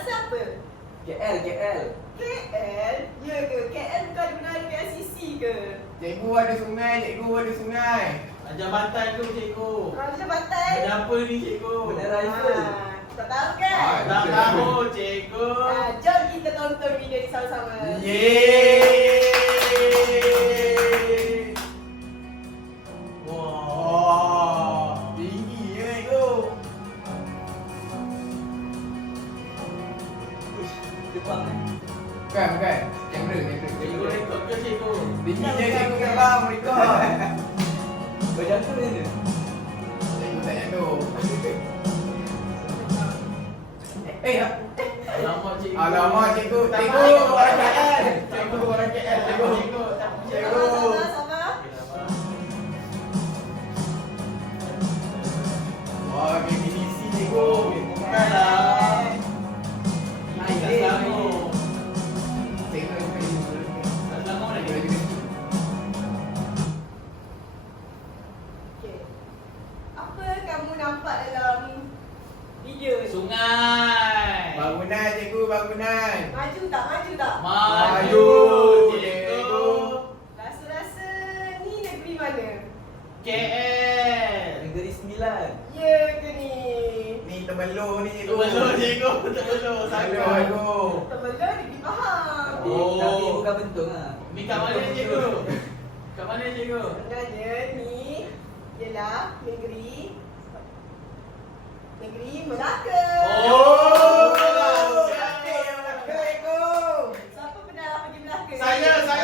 rasa apa? KL. KL? Ya ke? KL bukan menara KLCC ke? Cikgu ada sungai, cikgu ada sungai. Jambatan tu cikgu. Jambatan? Benda apa ni cikgu? Bendera Eiffel. Tak tahu kan? Tak tahu cikgu. Jom kita tonton video ni sama-sama. Yeay! Wah. Tinggi ya cikgu. Jepang kan? Bukan. Kamera. Cikgu rekod ke cikgu? Tinggi je cikgu terbang, rekod. Berjangka dia. Cikgu tak jatuh. Alamak cikgu. Alamak cikgu, Tak cikgu payah. orang KL. Cikgu orang KL, cikgu. Cikgu. Sama-sama. Wah, definisi cikgu. Bukanlah. Naik Tak dia. sanggup. Cikgu. Tak sanggup lagi. Okey. Apa kamu nampak dalam video ni? Sungai. Bangunan cikgu, bangunan. Maju tak? Maju cikgu. cikgu. Rasa-rasa ni negeri mana? KL. Negeri Sembilan. Ya ke ni? Ni terbelur ni cikgu. Terbelur cikgu. Terbelur, Sangat. cikgu. Terbelur negeri Pahang. Tapi bukan bentuk lah. Ni kat mana cikgu? Kat mana cikgu? Sebenarnya ni ialah negeri Melaka. Oh. Cantik yang Melaka cikgu. Siapa pernah pergi Melaka? Saya tak pernah.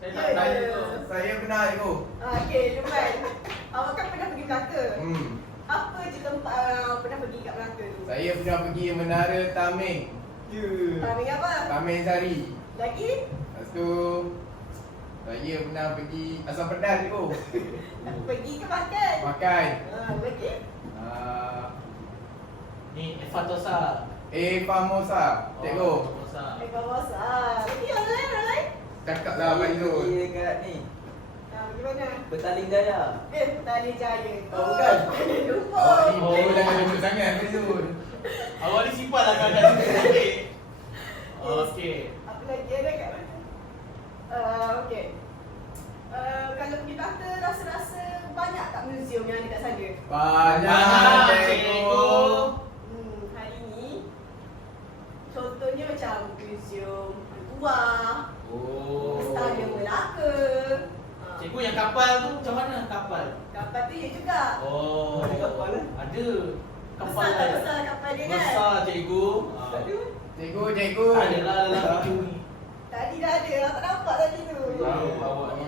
Saya tak pernah cikgu. Saya pernah cikgu. Okey, Luman. Awak kan pernah pergi Melaka? Hmm. Apa je tempat pernah pergi kat Melaka tu? Saya pernah pergi Menara Tameng. Tameng apa? Tameng Sari. Lagi? Lepas tu saya pernah pergi Asam Pedas cikgu. Pergi ke makan? Makan. Lagi? Ni Fatosa. Famosa cikgu. Fatosa. Kawasan. Lagi orang lain? Cakap lah Pak Izul. Pergi dekat ni. Pergi mana? Petaling Jaya. Tali Jaya. Oh, bukan? Lupa. Awak ni baru jangan lembut sangat Pak Izul. Awak ni simpan lah kadang sikit. Okey. Apa lagi ada kat mana? Okey. Kalau pergi Melaka, rasa-rasa banyak tak museum yang ada kat sana? Banyak cikgu. Hari ni contohnya macam museum buah, Stadium Melaka. Cikgu yang kapal tu macam mana kapal? Kapal tu ya juga. Oh, Ada kapal lah? Ada. Kapal Besar tak lah. besar kapal dia kan? Besar cikgu. Tak ada. Cikgu. Adalah dalam video ni. Tadi dah ada, tak nampak tadi tu.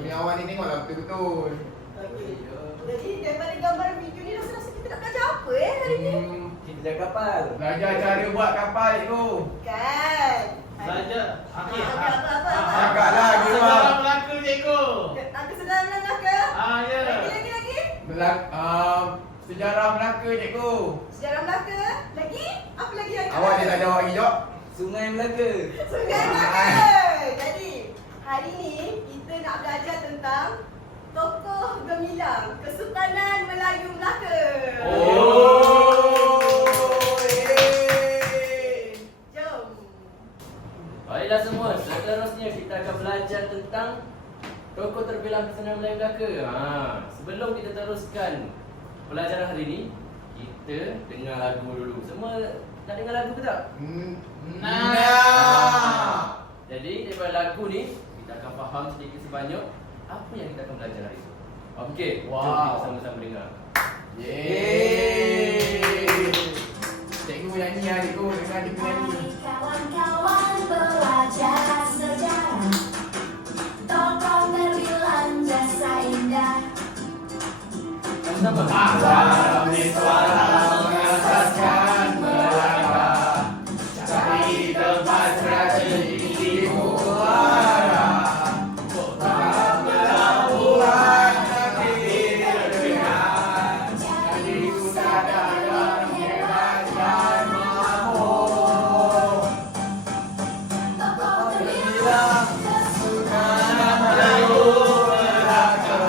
Awak ni tengoklah betul-betul. Okey. Jadi daripada gambar video ni rasa-rasa kita nak belajar apa hari ni? Kita jaga kapal. Belajar cara buat kapal cikgu. Kan? Belajar. Okey. Apa? Agaklah dia Sejarah buat. Melaka cikgu. Ada sejarah Melaka? Ya. Lagi? Sejarah Melaka cikgu. Sejarah Melaka? Lagi? Apa lagi yang Awak dia tak jawab lagi jawab. Sungai Melaka. Sungai Melaka. Jadi, hari ni kita nak belajar tentang tokoh gemilang Kesultanan Melayu Melaka. Jom. Baiklah semua, seterusnya kita akan belajar tentang tokoh terbilang Kesultanan Melayu Melaka. Sebelum kita teruskan pelajaran hari ini, kita dengar lagu dulu. Semua nak dengar lagu ke tak? Nah. Jadi daripada lagu ni, kita akan faham sedikit sebanyak apa yang kita akan belajar hari ini. Okey, jom kita sama-sama dengar. Yeay. Cikgu nyanyi lah cikgu. Dengar cikgu nyanyi. Kawan-kawan pelajar sejarah, tokoh terbilang jasa indah. Sama-sama. Alam di suara mengasaskan Melaka, cari tempat strategis di muara. Kota pelabuhan negeri terkenal, jadi pusat dagang hebat dan makmur. Tokoh terbilang Kesultanan Melayu Melaka,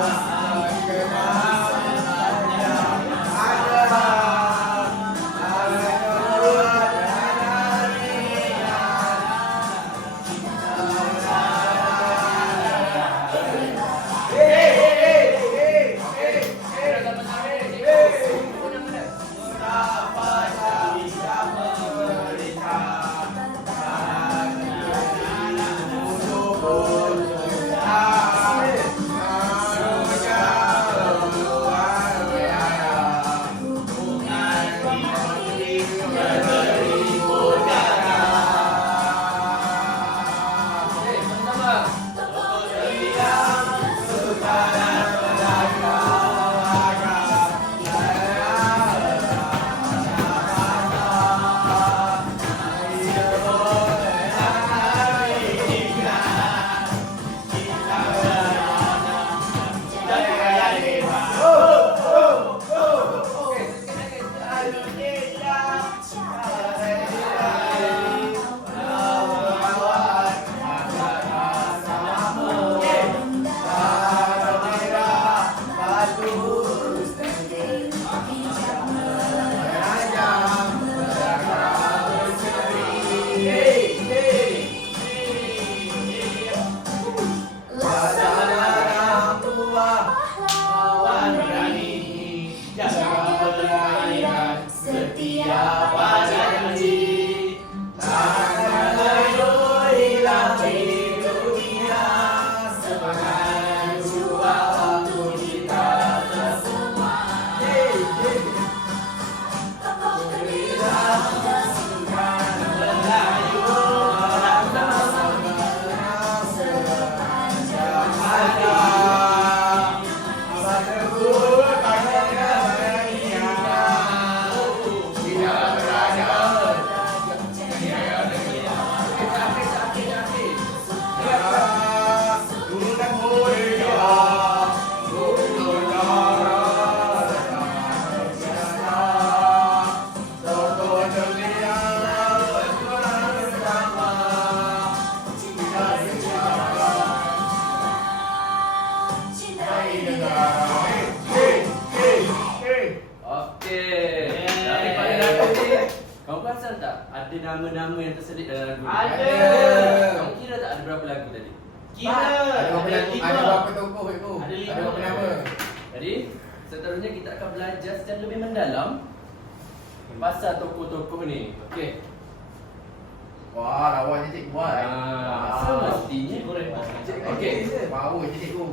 Setia pada janji, takkan berdoa hilang di dunia. Semangat juang untuk kita semua. Tokoh terbilang kesukaan Melayu, sepanjang hari. Okey. Tapi pada lagu ni, kau perasan tak ada nama-nama yang terselit dalam lagu ni? Ada. Kamu kira tak ada berapa lagu tadi? Kira. Ada berapa tokoh itu? Ada lima. Ada berapa nama? Jadi, seterusnya kita akan belajar secara lebih mendalam pasal tokoh-tokoh ni. Okey. Wah, lawan je cikgu buat. Semestinya. Okey. Power je cikgu.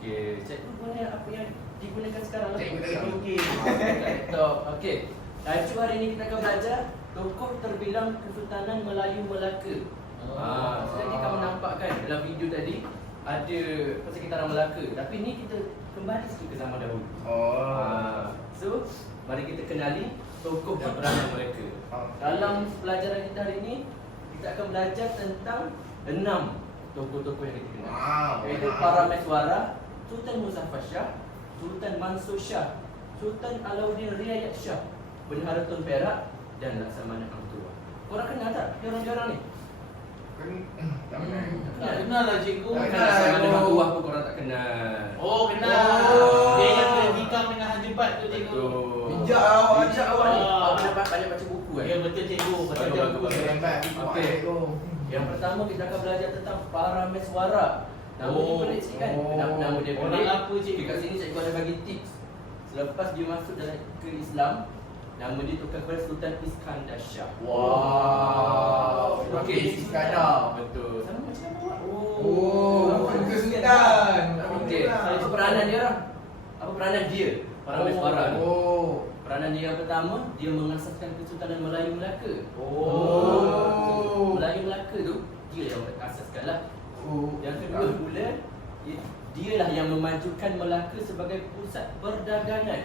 Okey. Cikgu guna apa yang digunakan sekarang? Cikgu teknologi. Laptop. Okey. Tajuk hari ini kita akan belajar tokoh terbilang Kesultanan Melayu Melaka. Jadi kamu nampak kan dalam video tadi ada persekitaran Melaka. Tapi ni kita kembali sikit ke zaman dahulu. So, mari kita kenali tokoh dan peranan mereka. Dalam pelajaran kita hari ini, kita akan belajar tentang 6 tokoh-tokoh yang kita kenal. Iaitu Parameswara, Sultan Muzaffar Shah, Sultan Mansur Shah, Sultan Alauddin Riayat Shah, Bendahara Tun Perak dan Laksamana Amptua. Korang kenal tak diorang-diorang ni? Tak kenal lah cikgu. Tak kenal. Laksamana Amptua pun korang tak kenal. Oh, kenal. Oh. Dia yang berdikam dengan Hajibat tu cikgu. Betul. Bijak awak, Bijak awak ni. Ah. Awak banyak baca buku kan? Ya betul cikgu. Betul Bagus, cikgu. bagus. Okey. Yang pertama kita akan belajar tentang Parameswara. Nama dia pelik sikit kan? Nama dia Orang pelik. apa, cikgu? Dekat sini cikgu ada bagi tips. Selepas dia masuk dalam ke Islam, nama dia tukar kepada Sultan Iskandar Shah. Wow. Okey. Iskandar. Betul. Sama macam awak. Ke Sultan. Okey. Itu peranan dia orang. Apa peranan dia? Parameswara ni. Peranan dia yang pertama, dia mengasaskan Kesultanan Melayu Melaka. Melayu Melaka tu dia yang asaskan lah. Yang kedua pula, dialah yang memajukan Melaka sebagai pusat perdagangan.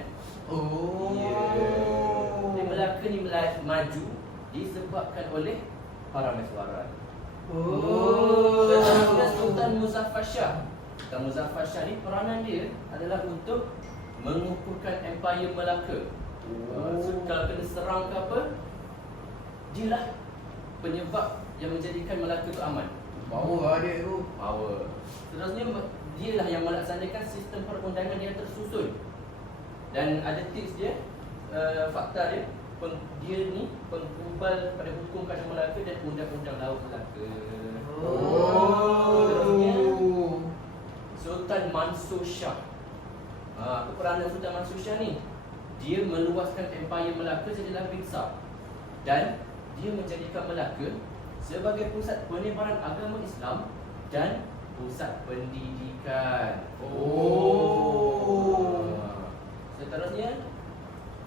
Jadi Melaka ni maju disebabkan oleh Parameswara. Seterusnya Sultan Muzaffar Shah. Sultan Muzaffar Shah ni peranan dia adalah untuk mengukuhkan Empire Melaka. So, kalau kena serang ke apa, dialah penyebab yang menjadikan Melaka tu aman. Power dia tu. Power. Seterusnya dialah yang melaksanakan sistem perundangan yang tersusun. Dan ada tips dia, fakta dia, dia ni pengkubal pada hukum pada Melaka dan undang-undang laut Melaka. Seterusnya Sultan Mansur Shah. Apa peranan Sultan Mansur Shah ni? Dia meluaskan Empire Melaka jadi lebih besar. Dan dia menjadikan Melaka sebagai pusat penyebaran agama Islam dan pusat pendidikan. Seterusnya,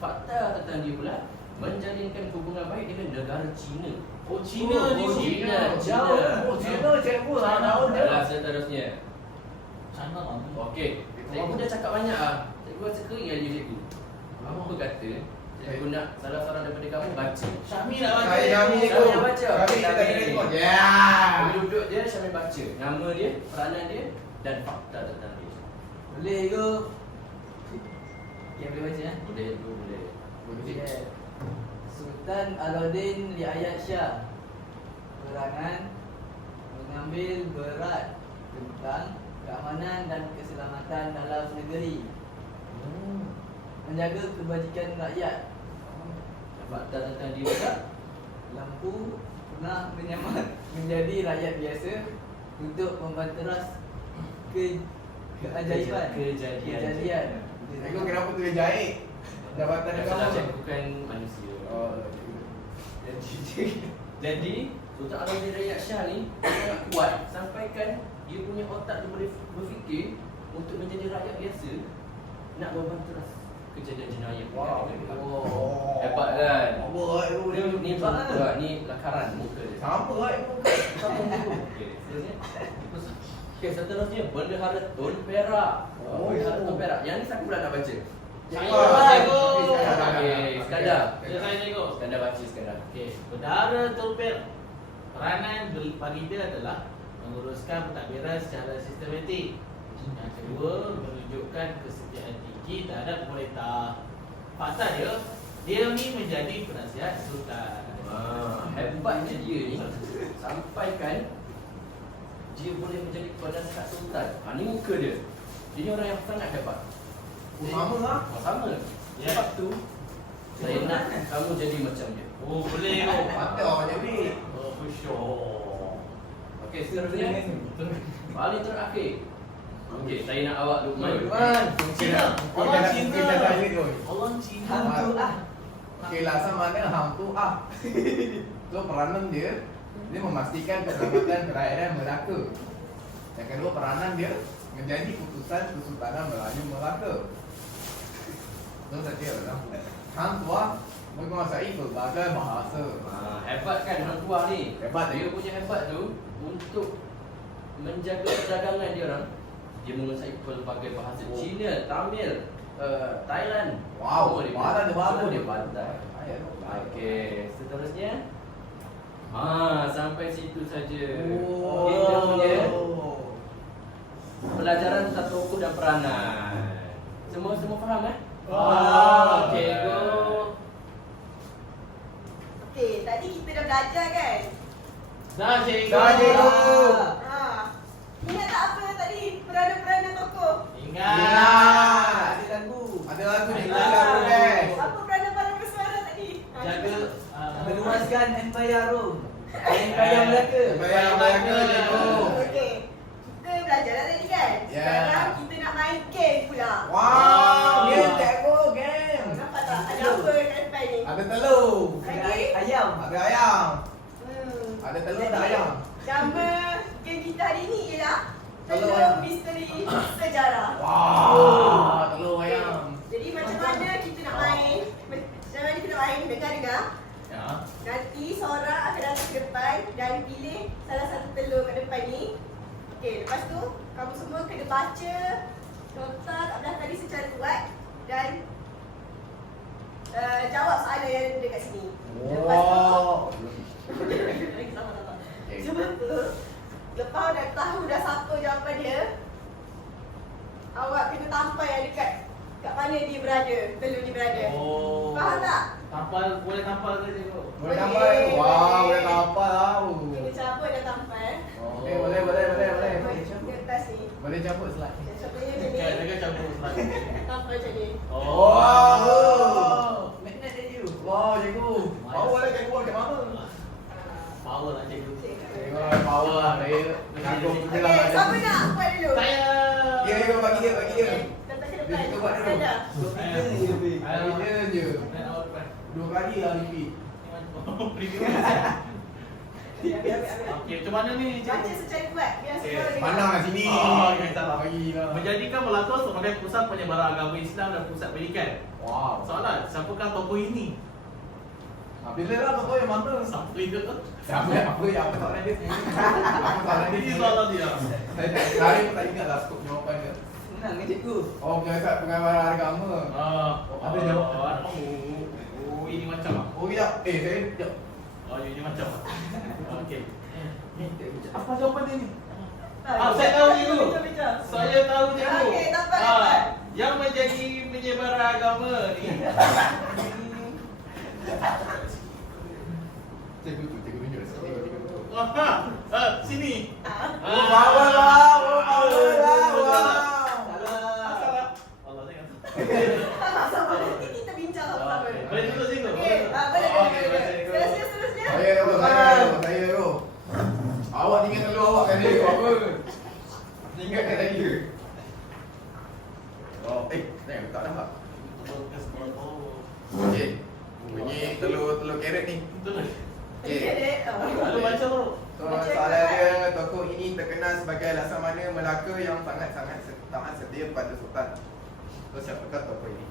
fakta tentang dia pula menjalinkan hubungan baik dengan negara China. Cina ni. China. Jauh. Cina cikgu lah tahu dia. Seterusnya, Sana. okey. Cikgu dah cakap banyak ah. Cikgu rasa kering aja cikgu. Apa kata? Cikgu nak salah seorang daripada kamu baca. Syahmi nak baca. Saya Syahmi Syahmi tu. nak baca. Syahmi kita Syahmi. kena rekod. Ya. Kami duduk dia, Syahmi baca nama dia, peranan dia dan fakta tentang dia. Boleh ke? Okay, boleh baca ya? Boleh tu, boleh. Okay. Sultan Alauddin Riayat Shah Perangan mengambil berat tentang keamanan dan keselamatan dalam negeri, menjaga kebajikan rakyat. Fakta tentang dia juga. Lampu pernah menyamar menjadi rakyat biasa untuk membanteras keajaiban Kejadian. Cikgu kenapa tulis jahit? Jabatan dia Salah kamu. cikgu bukan manusia. Oh. Jadi Sultan Alauddin Riayat Shah ni sangat kuat sampaikan dia punya otak dia boleh berfikir untuk menjadi rakyat biasa nak membanteras kejadian jenayah. Wow. Hebat kan? Apa tu? Ni bukan ni lakaran muka dia. Apa itu? Sama muka. Okey, seterusnya. Okey, seterusnya bendahara Tun Perak. Oh. Bendahara Tun Perak. Yang ni siapa pula nak baca? Saya Cikgu. Okey, Iskandar. Saya cikgu. Iskandar baca Iskandar. Okey, bendahara Tun Perak. Peranan bagi dia adalah menguruskan pentadbiran secara sistematik. Yang kedua, menunjukkan kesetiaan tinggi terhadap pemerintah. Fakta dia ni menjadi penasihat sultan. Hebatnya dia ni sampaikan dia boleh menjadi penasihat sultan. Ni muka dia. Dia ni orang yang sangat hebat. Sama lah. Sama. Ya. Sebab tu saya nak kamu jadi macam dia. Oh, boleh tu. Patut jadi. Oh, for sure. Okey, seterusnya paling terakhir. Okey, saya nak awak Luqman. Cina. Orang Cina. Kita tanya tu. Orang Cina. Hantu ah. Okey lah, sama mana hantu ah. So peranan dia memastikan keselamatan kerajaan Melaka. Yang kedua, peranan dia menjadi putusan Kesultanan Melayu Melaka. So tadi adalah Hang Tuah menguasai berbagai bahasa. Hebat kan Hang Tuah ni? Hebat Dia punya hebat tu untuk menjaga perdagangan dia orang. Dia menguasai pelbagai bahasa. Cina, Tamil, Thailand. Wow, Semua dia mana dia bagus. semua dia pandai. Okey, seterusnya sampai situ saja. Kita punya pelajaran tentang tokoh dan peranan. Semua faham eh? Okey, go. Okey, tadi kita dah belajar kan? Dah cikgu. Dah, cikgu. Ha. Ingat tak apa tadi peranan-peranan tokoh? Ingat. Ada lagu. Ada lagu Ada juga lagu. guys. Apa peranan-peranan bersuara tadi? Jaga Meluaskan Empire Rom. Empire Melaka. Bayar Melaka cikgu. Okey. Kita belajar dah tadi kan? Ya. Sekarang kita nak main game pula. Wow, game cikgu, game. Nampak tak? Ada apa kat depan ni? Ada telur. Lagi? Ayam. Ada ayam. Hmm. Ada telur, ada ayam. Nama game kita hari ni ialah Telur Telur ayam. Misteri Sejarah. Wow, telur ayam. Jadi macam mana kita nak main? Macam mana kita nak main? Dengar-dengar. Ya. Nanti seorang akan datang ke depan dan pilih salah satu telur kat depan ni. Okey, lepas tu kamu semua kena baca nota kat belah tadi secara kuat dan jawab soalan yang dekat sini. Lepas tu Wow. sama-sama. Lepas tu lepas dah tahu dah siapa jawapan dia, awak kena tampal yang dekat kat mana dia berada, telur dia berada. Oh. Faham tak? Boleh tampal ke cikgu? Boleh tampal. Wow, boleh tampal tahu. Kena cabut dah tampal. Okey, boleh. Di atas ni. Boleh cabut slide. Contohnya macam ni. Jaga cabut selagi. Tampal macam ni. Oh. Wow. Magnet dia you. Wow, cikgu. Power lah cikgu macam mana? Power lah cikgu. Cikgu power lah saya. Kagum kita lah. Okey, siapa nak buat dulu? Saya. Ya, cikgu bagi dia. Okey, datang ke depan. Kita buat dulu. Anda. Bagi dia je. Dan awal depan. 2 kali lah repeat. Okey, macam mana ni Baca cikgu? secara kuat biar Okey, semua dengar. Pandang lah sini. Oh, okey, tak apa. Bagi lah. Menjadikan Melaka sebagai pusat penyebaran agama Islam dan pusat pendidikan. Wow. Soalan, siapakah tokoh ini? Bila lah kau yang mana? Siapa itu? Siapa apa soalan dia? Apa soalan dia? Ini soalan dia. Saya tak pun tak ingat lah skop jawapan dia. Senang kan cikgu? Oh, penyiasat pengawalan agama. Ada jawab. Oh, ini macam apa? Oh, ya. Saya sekejap. Oh, ini macam apa? Okey. Apa jawapan dia ni? Saya tahu cikgu. Bincang. Saya tahu cikgu. Okey, dapat. Yang menjadi menyebar agama ni. Cikgu tunjuk. Sini. Oh, power lah. Oh, power lah. Salah. Allah saya kata. Sama-sama. Nanti kita bincang sama-sama. Boleh duduk sini. Okey, boleh. Okey, boleh. Seterusnya. Saya tu. Awak tinggal telur awak kan dia apa? Tinggalkan lagi. Oh, jangan letak dah. Okey. Bunyi telur karet ni. Betul. Okey. Lalu baca tu. So, soalan dia, tokoh ini terkenal sebagai Laksamana Melaka yang sangat-sangat taat setia pada Sultan. So, siapakah tokoh ini?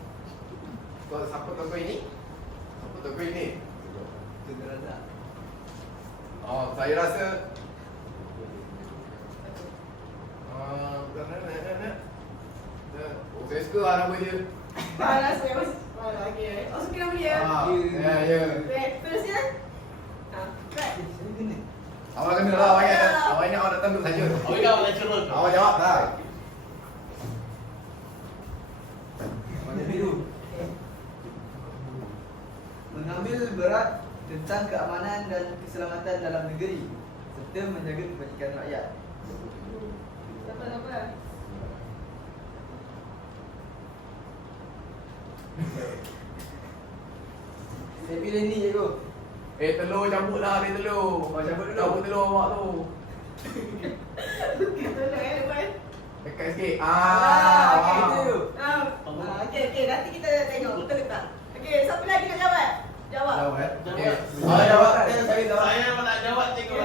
So, siapa tokoh ini? Siapa tokoh ini? Oh, saya rasa saya suka lah nama dia. Panas saya mas. Okey. Oh, suka nama dia. Ya. Seterusnya. Right. Awak kena lah, awak ingat awak datang duduk saja. Awak kau nak curut. Awak jawab tak? Warna biru. Mengambil berat tentang keamanan dan keselamatan dalam negeri serta menjaga kebajikan rakyat. Apa? Saya pilih ni cikgu. Telur campur lah dia telur. Campur dulu. Campur telur awak tu. Tolong Luqman. Dekat sikit. Okey. Wow. Okey. Nanti kita tengok betul tak. Okey, siapa lagi nak jawab? Jawab. Jawab eh. Jawab. Okey. Awak jawab. Saya jawab. Saya pun nak jawab cikgu.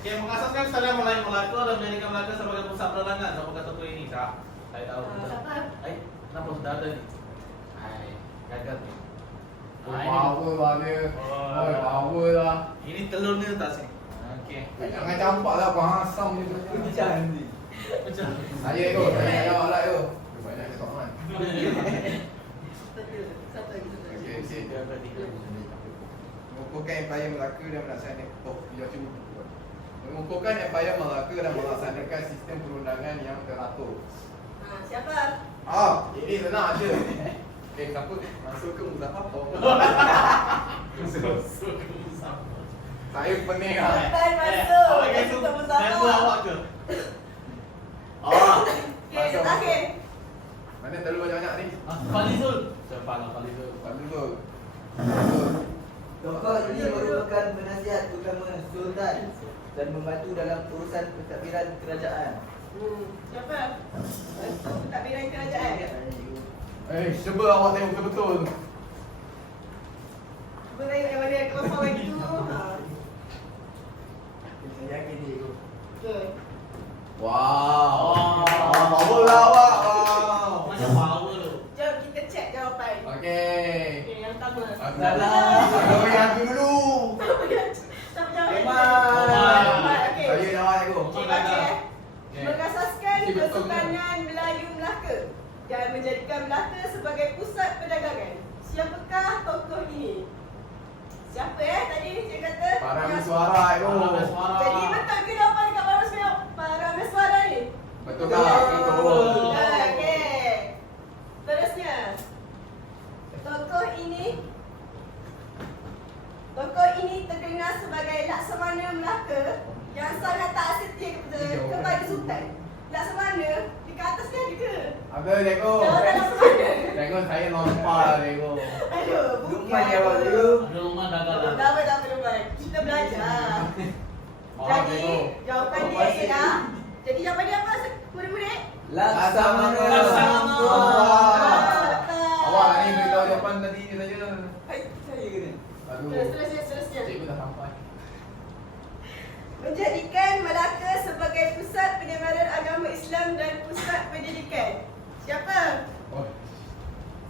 Okey, mengasaskan Salam Melayu Melaka dan menjadikan Melaka sebagai pusat penerangan. Siapa tokoh ini? Tak. Saya tahu. Siapa? Kenapa sudah ada ni? Gagal ni. Power lah dia. Oh. Power lah. Ini telur ni letak sini. Okey. Jangan campak lah, kau hasam je. Bincang nanti. Macam. Saya tu, saya jawab lah tu. Banyak soalan. Satu lagi. Okey. Mengukuhkan Empayar Melaka dan melaksanakan mengukuhkan Empayar Melaka dan melaksanakan sistem perundangan yang teratur. Siapa? Ini senang aja. Siapa? Masuk ke Muzaffar? Saya pening lah. Sultan masuk. Okey, tu. Sultan Saya Muzaffar. awak ke? Okey, yang terakhir. Mana telur banyak-banyak ni? Falizul. Siapa lah Falizul? Telur. Tokoh ini merupakan penasihat utama Sultan dan membantu dalam urusan pentadbiran kerajaan. Siapa? Pentadbiran kerajaan. Cuba awak tengok betul-betul. Cuba tengok yang mana yang kosong lagi tu. Saya yakin dia cikgu. Okey. Wow. Oh. Power lah awak. Wow. Macam power tu. Jom kita check jawapan. Okey. Okey, yang pertama. Telur yang tu dulu. Siapa jawab? Memang. Okey. Saya jawab cikgu. Okey. Okey. Mengasaskan Okey, betul. Kesultanan Melayu Melaka dan menjadikan Melaka sebagai pusat perdagangan. Siapakah tokoh ini? Siapa tadi saya kata? Parameswara itu. Parameswara. Jadi betul ke jawapan dekat Parameswara ni? Betul tak? Betul. Okey. Terusnya. Tokoh ini terkenal sebagai Laksamana Melaka yang sangat taat setia kepada Sultan. Laksamana dekat atas ni ada ke? Ada cikgu. Jawapan Laksamana. Cikgu saya nampak cikgu. Aduh, Lukman jawab dulu. Ada rumah dagang. Tak apa, Lukman. Kita belajar. Oh, Jadi, cikgu. jawapan dia ialah jadi jawapan dia apa? Murid-murid? Laksamana. Laksamana. Awak ni beritahu jawapan tadi saja. Saya kena. Aduh. Terusnya. Cikgu dah sampai. Menjadikan Melaka sebagai pusat penyebaran agama Islam dan pusat pendidikan. Siapa? Oh,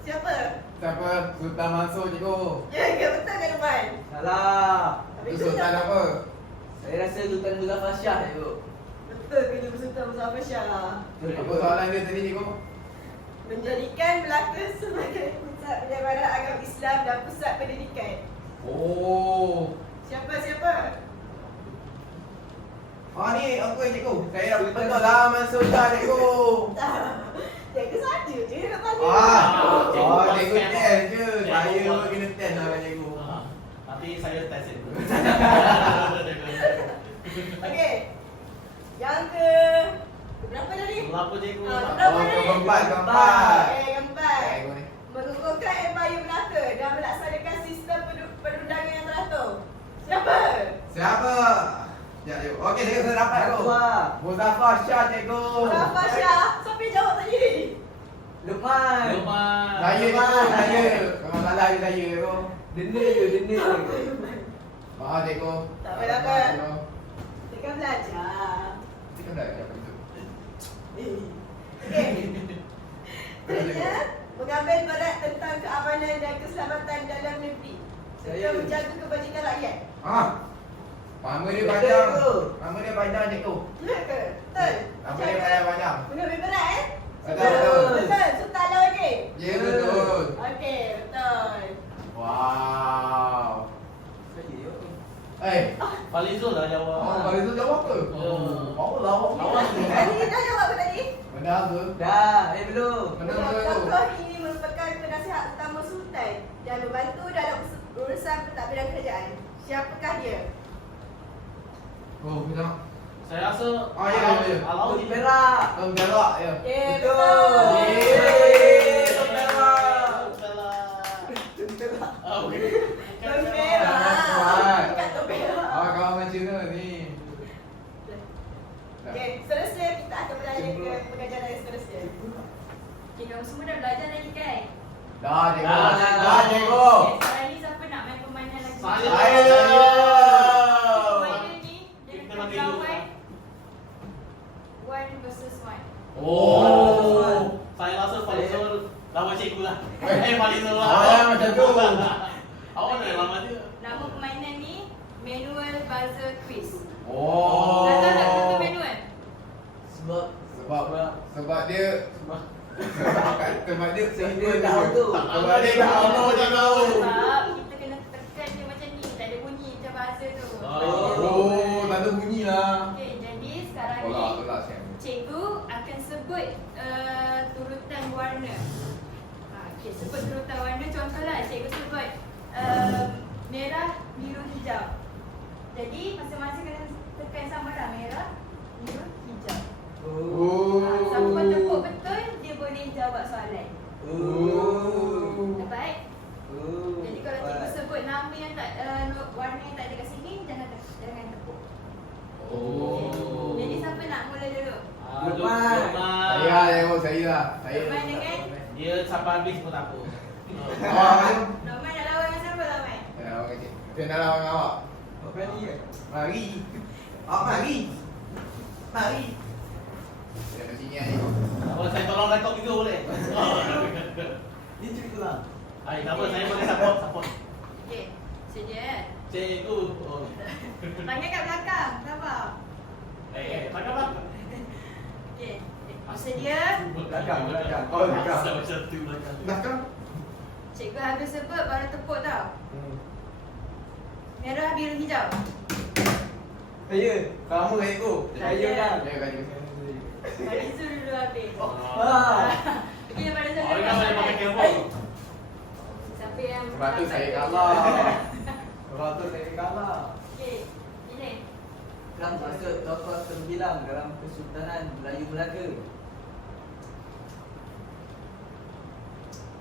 Siapa? siapa? Sultan Mansur cikgu. Ya, betul ke Lukman? Salah. Itu Sultan apa? Saya rasa Sultan Muzaffar Shah cikgu. Betul ke dia bersultan bersama Syah? Apa soalan dia tadi cikgu? Menjadikan Melaka sebagai pusat penyebaran agama Islam dan pusat pendidikan. Oh. Siapa? Ah ni aku yang cikgu. Saya dah betul laman sosial cikgu. Cikgu saja je nak tanya. Cikgu test je. Saya pun kena test lah dengan cikgu. Nanti saya test itu. Okey. Yang ke berapa tadi? Berapa cikgu? Berapa tadi? Keempat. Keempat. Cikgu ni. Mengukuhkan Empire Melaka dan melaksanakan sistem perundangan yang teratur. Siapa? Siapa? Sekejap cikgu. Okey cikgu saya dapat tu. Mustafa. Mustafa Syah cikgu. Berapa Syah? Siapa yang jawab tadi? Lukman. Lukman. Saya cikgu, saya. Memang salah je saya tu. Denda je. Maaf cikgu. Tak apa. Tekan belajar. Kita kan belajar begitu. Okey. Seterusnya, mengambil berat tentang keamanan dan keselamatan dalam negeri serta Saya. menjaga kebajikan rakyat. Nama dia Betul panjang. tu. Nama dia panjang cikgu. Ya ke? Betul. Nama dia panjang. Mengambil berat Betul. Betul. Sultan Alauddin. Ya betul. Okey, betul. Wow. Saya. Falizul lah jawab. Kalau itu jawab ke? Oh. Mau lawan. Tadi dah jawab ke tadi? Benar ke? Dah, belum. Benar Belum. ke? Tokoh ini merupakan penasihat utama Sultan dan membantu dalam urusan pentadbiran kerajaan. Siapakah dia? Oh, kita. Saya rasa Ya. Alauddin. Perak. Tom Jalak ya. Betul. Yeay, Tom Perak. Oh, okey. Tom Perak. Bukan Tom Perak. Kawan Cina ni. Okey, seterusnya kita akan beralih ke pengajaran yang seterusnya. Okay, kamu semua dah belajar lagi kan? Dah cikgu. Dah. Dah cikgu. Okay, sekarang ni siapa nak main permainan lagi? Saya. Permainan ni, dia Kita akan bagi dulu. lawan 1 versus 1. Oh. Saya rasa Falizul lawan cikgu lah. Falizul lah. Macam tu. Awak nak lama dia. Nama permainan ni Manual Buzzer Quiz. Oh. Dah tahu tak kenapa manual? Sebab dia sebab dia Dia tahu tu. Sebab dia dah tahu je tahu. Sebab kita kena tekan dia macam ni, tak ada bunyi macam buzzer tu. Oh, tak ada bunyi lah. Okay, jadi sekarang ni Tolak siap. cikgu akan sebut turutan warna. Okay, sebut turutan warna. Contohlah cikgu sebut merah, biru, hijau. Jadi masing-masing kena tekan sama lah, merah, biru, hijau. Oh. Siapa tepuk betul, dia boleh jawab soalan. Oh. Baik? Jadi kalau cikgu sebut nama yang tak warna yang tak ada kat sini, jangan tepuk. Oh. Jadi siapa nak mula dulu? Lukman. Saya lah. Lukman dengan? Dia sampai habis pun tak apa. Norman nak lawan dengan siapa Norman? Saya nak lawan awak. Berani ke? Mari. Mari. Mari. Saya kat sini ni. Apa saya tolong rekod juga boleh? Dia cerita lah. Hai, tak apa, saya boleh support. Okey, sedia. Cikgu. Oh. Tangan kat belakang, sabar. Pakai apa? Okey, sedia. Belakang. Oh, belakang. Macam tu belakang. Belakang. Cikgu habis sebut baru tepuk tau. Merah, biru, hijau. Saya. Kamu ikut. Saya dah. Ya, kaji. Farizu dulu habis. Okey, Farizu Oh, dulu. kan boleh pakai telefon. Siapa yang Sebab tu saya kalah. Sebab tu saya kalah. Okey, pilih. Kelam masuk tokoh terbilang dalam Kesultanan Melayu Melaka.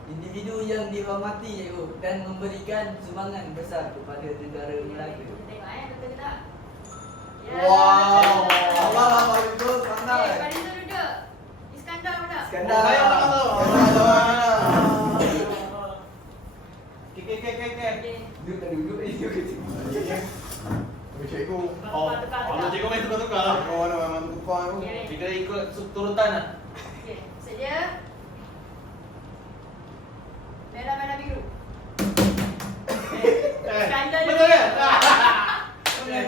Individu yang dihormati cikgu dan memberikan sumbangan besar kepada negara Melaka. Kita tengok betul ke tak? Ya. Wow. Allah itu Okey, pandai. Farizu duduk. Iskandar pula. Skandal. Saya tak tahu. Okey. Duduk Cikgu. Oh, kalau cikgu main tukar-tukar lah. Kau nak memang tukar tu. Okey. Kita ikut turutan lah. Okey, sedia. Merah, merah, biru. Skandal Betul dulu. ke? Okey.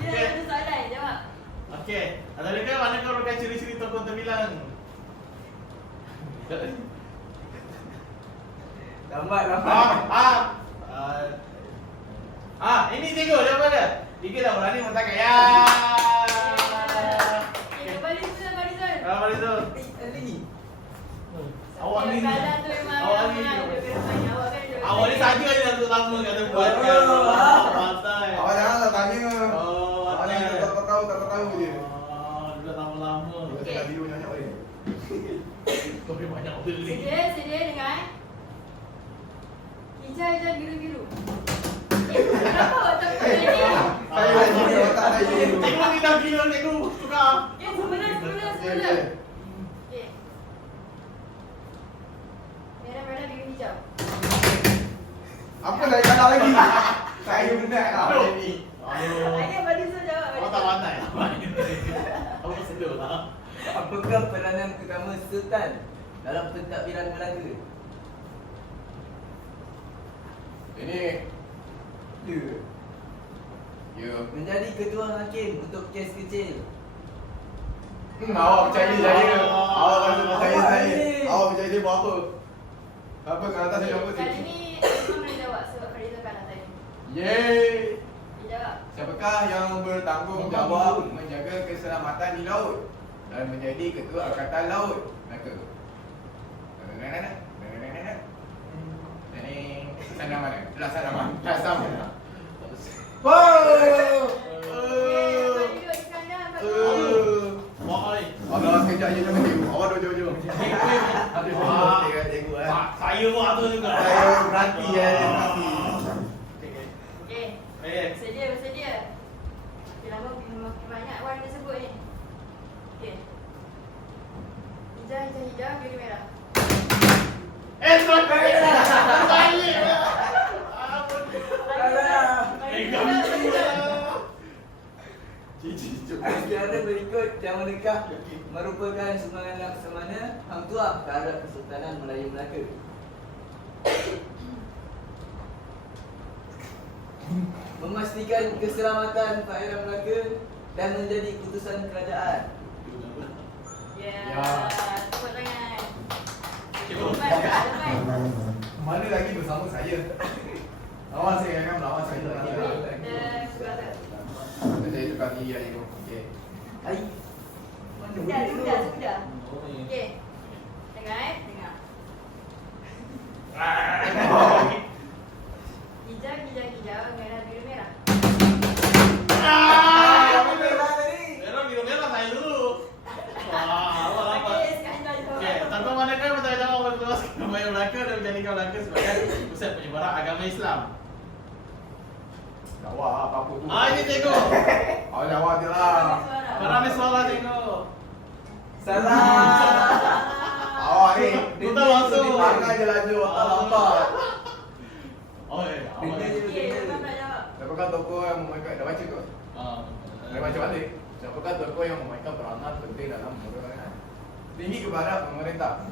Dia ada soalan, jawab. Okey. Adakah mana kau merupakan ciri-ciri tokoh terbilang? Lambat. Ini cikgu jawapan dia. Tiga dah berani bertakat. Ya. Kembali Zul. Apa itu? Ali. Awak ni. Kadang tu memang Awak ni. awak kan Awak ni saja je yang lama kata buat kan. Pantai. Awak janganlah tanya. Oh, Awak ni tak tahu je. Dah lama-lama. Kita tengah tidur nyanyak ni. Kau ni banyak beli. Sedia dengar. Hijau biru. Kenapa awak tak boleh ni? Saya lagi otak saya. Cikgu ni dah gila cikgu. Tukar. Semula. Okey. Merah, biru, hijau. Apa saya kalah lagi? Saya benar lah ni. Ada bagi Zul jawab. Awak tak pandai. Awak sedar lah. Apakah peranan utama Sultan dalam pentadbiran Melaka? Ini Dia ya. menjadi ketua hakim untuk kes kecil. Awak percaya saya. Awak rasa percaya Awak saya. ni. Awak percaya saya buat apa? Apa kalau tak saya jawab Kali ni Azman boleh jawab sebab Fariza kalah tadi. Yeay. Dia jawab. Siapakah yang bertanggungjawab menjaga keselamatan di laut dan menjadi ketua Angkatan Laut Melaka? Ini sana mana? Laksa mana? Wow! Okey, duduk di sana. Wahai. Allah kejap je jangan cikgu. Awak duduk jauh-jauh. Ada Wah. cikgu Saya pun atur juga. Saya berhati berhati. Okey. Bersedia. Okey, lama makin banyak warna sebut ni. Okey. Hijau, biru, merah. Tuan saya. Secara berikut yang menekah merupakan sumbangan laksamana Hang Tuah terhadap Kesultanan Melayu Melaka. Memastikan keselamatan perairan Melaka dan menjadi keputusan kerajaan. Ya. Tepuk tangan. Cikgu. Baik. Mana lagi bersama saya? Awak saya akan melawan saya lagi. Sebelah. Saya tukar diri lagi tu. Okey. Ai. Sudah. Okey. Dengar. Hijau, merah, biru, merah. Merah biru merah saya dulu. Wah, awak apa? Okey, sekarang dah jawab. Okey, tanpa manakah pertanyaan awak bertuas Melayu Melaka dan menjadikan Melaka sebagai pusat penyebaran agama Islam. Jawab apa-apa tu. Ini cikgu. Awak jawab je lah. Ramai soalan cikgu. Salah. Awak ni. Kita langsung. Tangan je laju. Tak lambat. Oh, ya. Okey, Abang nak jawab. Siapakah tokoh yang memainkan, dah baca ke? Dah baca balik. Siapakah tokoh yang memainkan peranan penting dalam pemerintahan tinggi kepada pemerintah?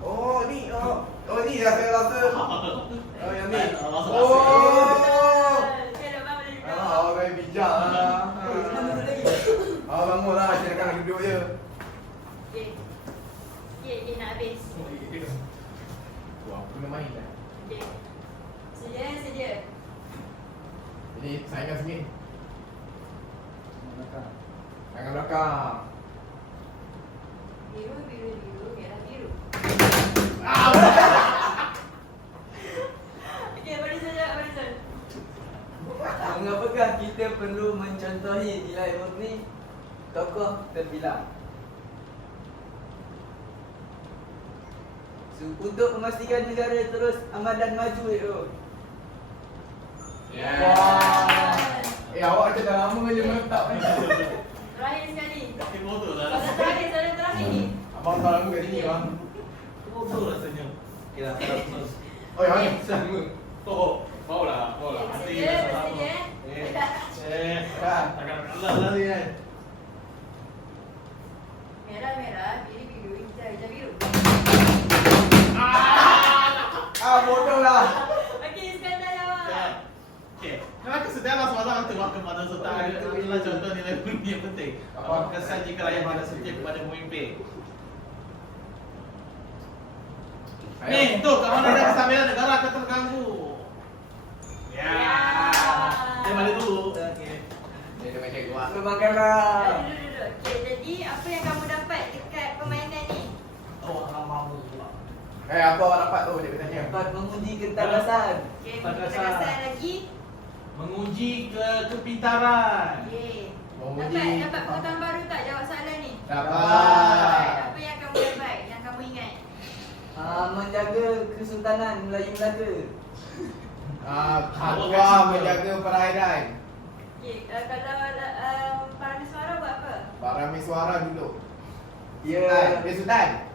Oh ni, oh ni dah saya rasa. Oh yang ni. Oh. Okey, Abang boleh jawab. Awak main bijak lah. Awak bangunlah, saya akan duduk je. Okey, nak habis. Wah, kena main dah. Okey. Sedia. Jadi, saingan sini. Tangan belakang. Biru, merah, biru. Okey, Farizal jawab, Farizal. Mengapakah kita perlu mencontohi nilai murni tokoh terbilang? Untuk memastikan negara terus aman dan maju itu. Wah. Awak macam dah lama je menetap ni. Terakhir sekali. Kaki motor dah. Soalan terakhir ni. Abang tak lama kat sini bang. Motor rasanya. Kira terus. Oh, yang ni. Sama. Oh, mau lah. Nanti Sedia. Kan? takkan kalah ni kan. Merah, biru, hijau, biru. Ni, tu kat mana dah kesambilan negara akan terganggu. Ya. Dia balik dulu. Okey. Dia dah macam gua. Makanlah. Duduk. Okey, jadi apa yang kamu dapat dekat permainan ni? Oh, orang mahu pula. Apa awak dapat tu? Dia bertanya. Dapat menguji ketangkasan. Okey, Perkasan. perkasan lagi. Menguji kepintaran. Okey. Menguji- Dapat pengetahuan baru tak jawab soalan ni? Dapat. Apa yang kamu dapat? Yang kamu ingat? Menjaga Kesultanan Melayu Melaka. Ketua menjaga perairan. Okey, kalau para suara buat apa? Para miswara duduk. Ya, Sultan.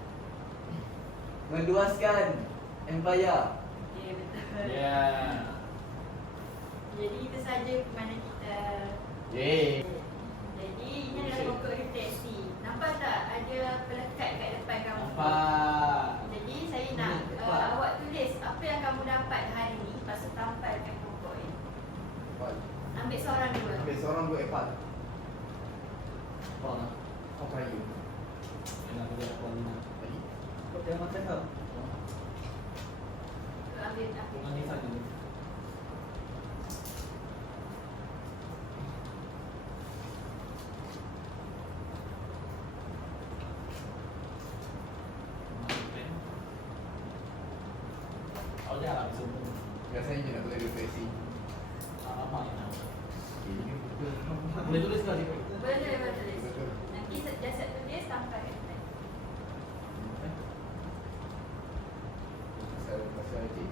menduaskan empayar. Okey, betul. Ya. Jadi itu saja permainan kita. Yeay. Jadi ini adalah pokok refleksi. Nampak tak ada pelekat kat depan kamu? Nampak. Jadi saya nak awak tulis apa yang kamu dapat hari ni, lepas tu tampalkan pokok ini. Ambil seorang dua. Ambil seorang buat epal. Apa nak? Kau perayu. Nak kerja apa ni nak? Tadi. Kau jangan makan tau. Ambil. Bukan ni saja. Oh, jangan habis semua. Biasanya je nak tulis refleksi. Apa yang nak? Ini betul. Boleh tulis ke adik? Boleh tulis. Betul. Nanti jasad tulis tampalkan depan. Pasal cik.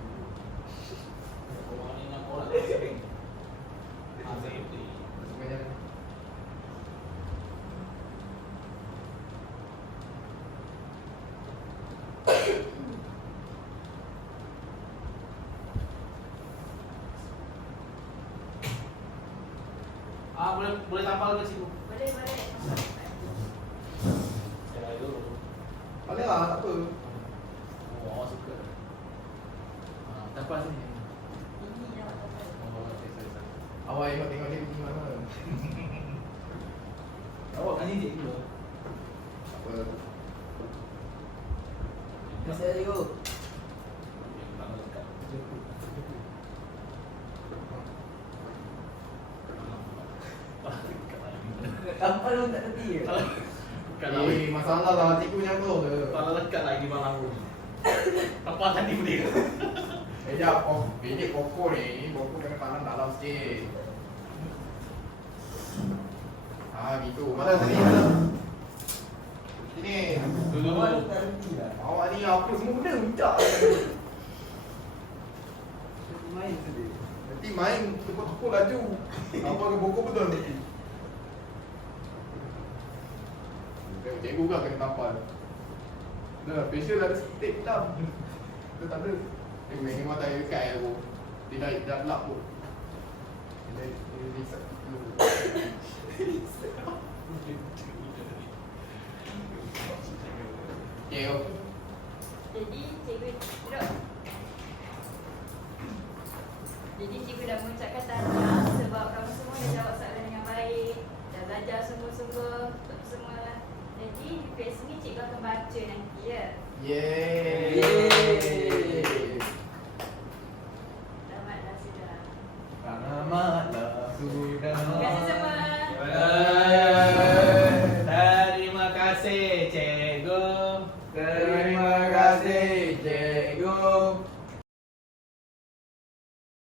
Orang ni nak orang. Ah, saya beli. Masuk kerja. Ah, boleh tampal ke situ? Boleh. Tampalkan depan. Saya balik dulu. Boleh lah, tak apa. Oh, awak suka. Ah, tampal sini. Ini awak tampal. Oh, saya. Awak ikut tengok dia pergi mana. Awak kan ini dulu. Apa? Masih ada you. Tampal pun tak reti ke? Kalau Masalah lah hatiku yang tu ke. kalau lekat lagi malam ni. Apa tadi boleh? Jap, ini pokok ni. Pokok kena tanam dalam sikit. Gitu. Mana tadi? Sini. Awak tak reti lah. Awak ni apa semua benda minta. Main sedih. Nanti main tepuk-tepuk laju. Apa ke pokok betul nanti. Cikgu kan kena tampal. Dah, facial ada stick hitam. Itu tak ada. Memang tak ada dekat aku. Tidak lap pun. Dia risap. Okay, oh. Jadi cikgu duduk. Jadi cikgu dah mengucapkan tahniah sebab kamu semua dah jawab soalan dengan baik, dah belajar sungguh-sungguh semualah. Jadi refleksi ni cikgu akan baca nanti ya. Yeay. Yeay.